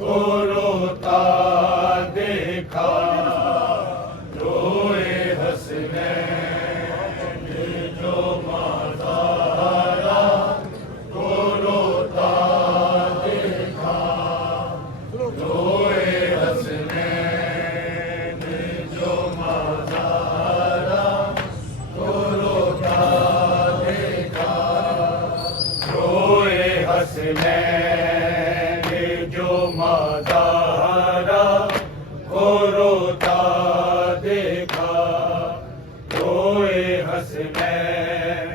को रोता देखा, रोए हसनैन जो माज़ारा को रोता देखा, रोए हसनैन जो माज़ारा को रोता देखा, रोए हसनैन जो माज़ारा को रोता देखा, रोए हसनैन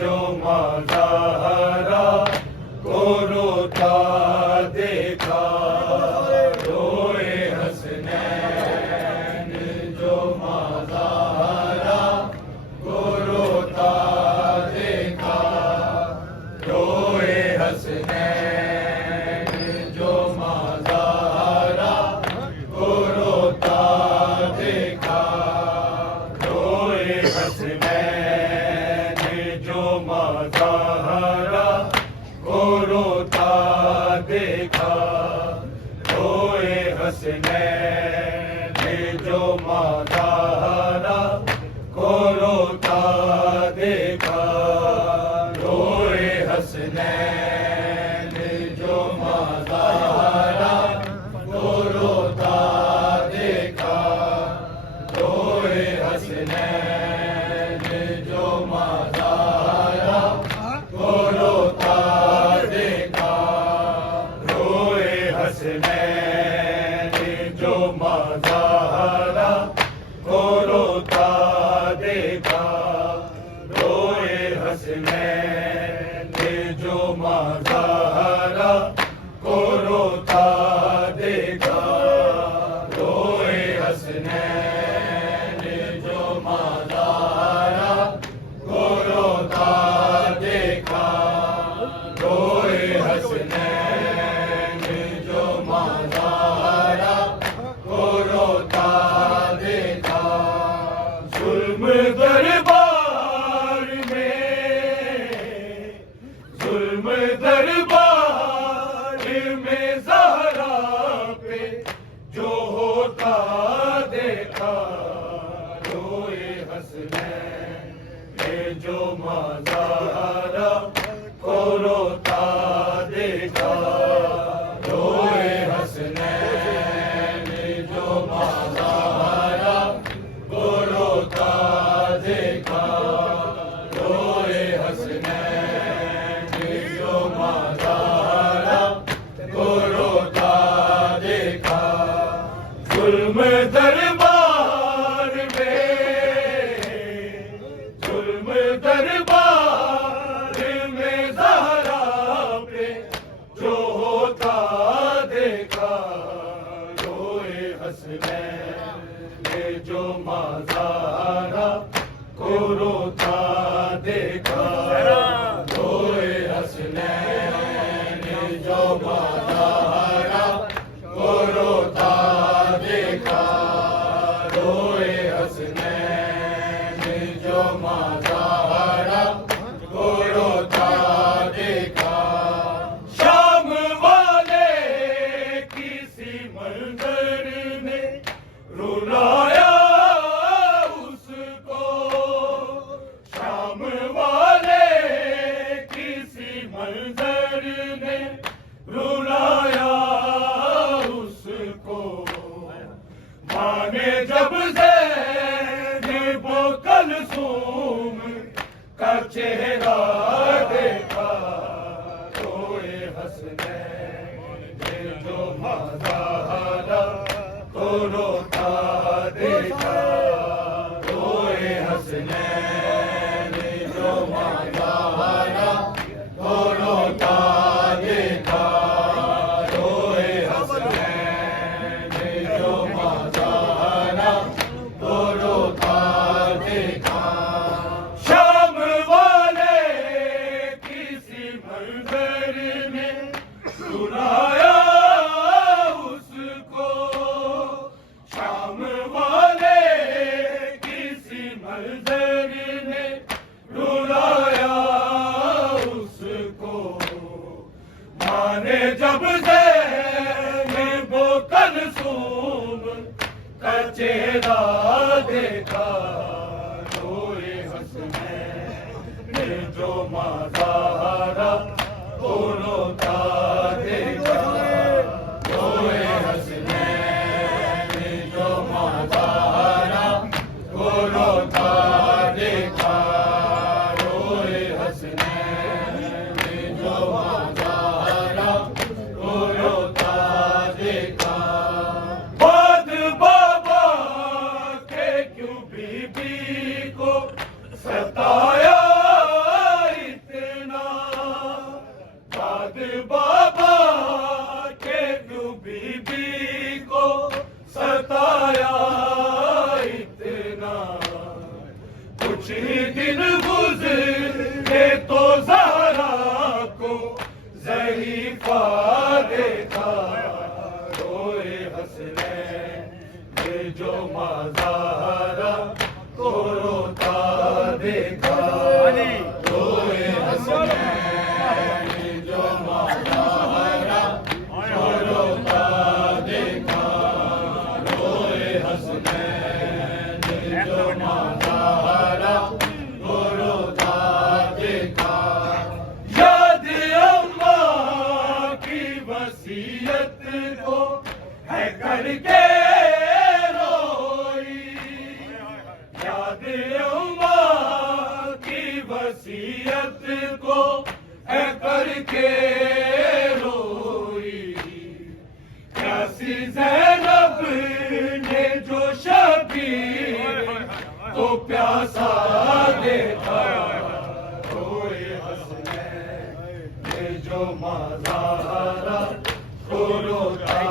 जो माज़ारा को रोता देखा, रोए हसनैन जो माज़ारा को रोता देखा, रोए हसनैन जो माज़ारा को रोता देखा, रोए हसनैन जो माज़ारा को रोता देखा, रोए हसनैन जो माज़ारा को रोता देखा, रोए हसनैन जो माज़ारा को रोता देखा, रोए हसनैन जो माज़ारा को रोता देखा, रोए हसनैन जो माज़ारा को रोता देखा, रोए हसनैन जो माज़ारा को रोता देखा, रोए हसनैन जो माज़ारा को रोता देखा, रोए हसनैन जो माज़ारा को रोता देखा, जुल्म दरबार में, जुल्म दरबार में ज़हरा पे जो होता देखा, रोए हसनैन जो माज़ारा को रोता देखा, रोए हसनैन जो माज़ारा को रोता देखा, रोए हसनैन जो माज़ारा को रोता देखा, जुल्म दरबार में, जुल्म दरबार में ज़हरा पे जो होता देखा, रोए हसनैन जो माज़ारा को रोता देखा, रोए हसनैन जो माज़ारा को रोता देखा, रोए हसनैन जो माज़ारा को रोता देखा, शाम वाले किसी मंज़र ने रुलाया उसको, शाम वाले किसी मंज़र ने रुलाया उसको, माने जब ज़ैनब कलसूम का चेहरा देखा, रोए हसनैन जो माज़ारा को रोता देखा, रोए हसनैन जो माज़ारा को रोता देखा, रोए हसनैन जो माज़ारा को रोता देखा, शाम वाले किसी मंज़र ने सुनाया उसको, शाम वाले किसी मंज़र ने रुलाया उसको, माने जब से चेहरा देखा रोए हसनैन ने जो माज़ारा को रोता देखा रोए हसनैन ने जो माज़ारा को रोता देखा रोए हसनैन ने जो माज़ारा को रोता देखा बाद बाबा के क्यों बीबी को सताया इतना बाद बाबा के क्यों बीबी को सताया इतना कुछ ही दिन गुजरे तो ज़हरा को ज़रीफ़ा देखा रोए हसनैन ने जो माज़ारा को रोता देखा रोए हसनैन ने जो माज़ारा को रोता देखा रोए हसनैन ने जो माज़ारा को रोता देखा याद अम्मा की वसीयत को है करके रोई याद अम्मा की वसीयत को है करके रोई प्यासी ज़ैनब ने जो शबीर को प्यासा देखा रोए हसनैन ने जो माज़ारा को रोता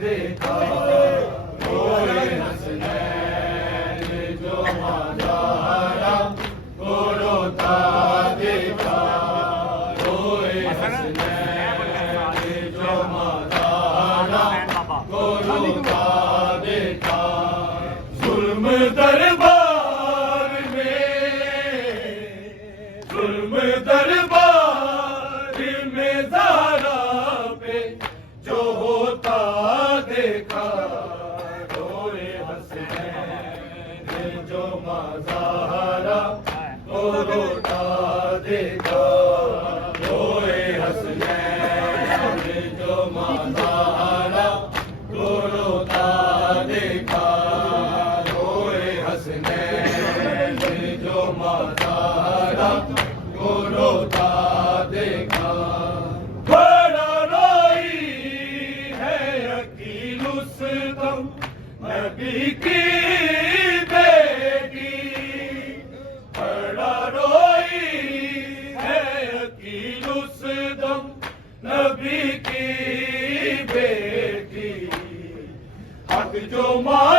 देखा रोए हसनैन ने जो माज़ारा को रोता देखा रोए हसनैन ने जो माज़ारा को रोता देखा जुल्म दरबार में ज़हरा पे जो होता देखा रोए हसनैन ने जो माज़ारा को रोता देखा रोए हसनैन ने जो माज़ारा को रोता देखा रोए हसनैन ने जो माज़ारा को रोता देखा बड़ा रोई है अकील उस दम नबी की बेटी बड़ा रोई है अकील उस दम नबी की बेटी हक जो मां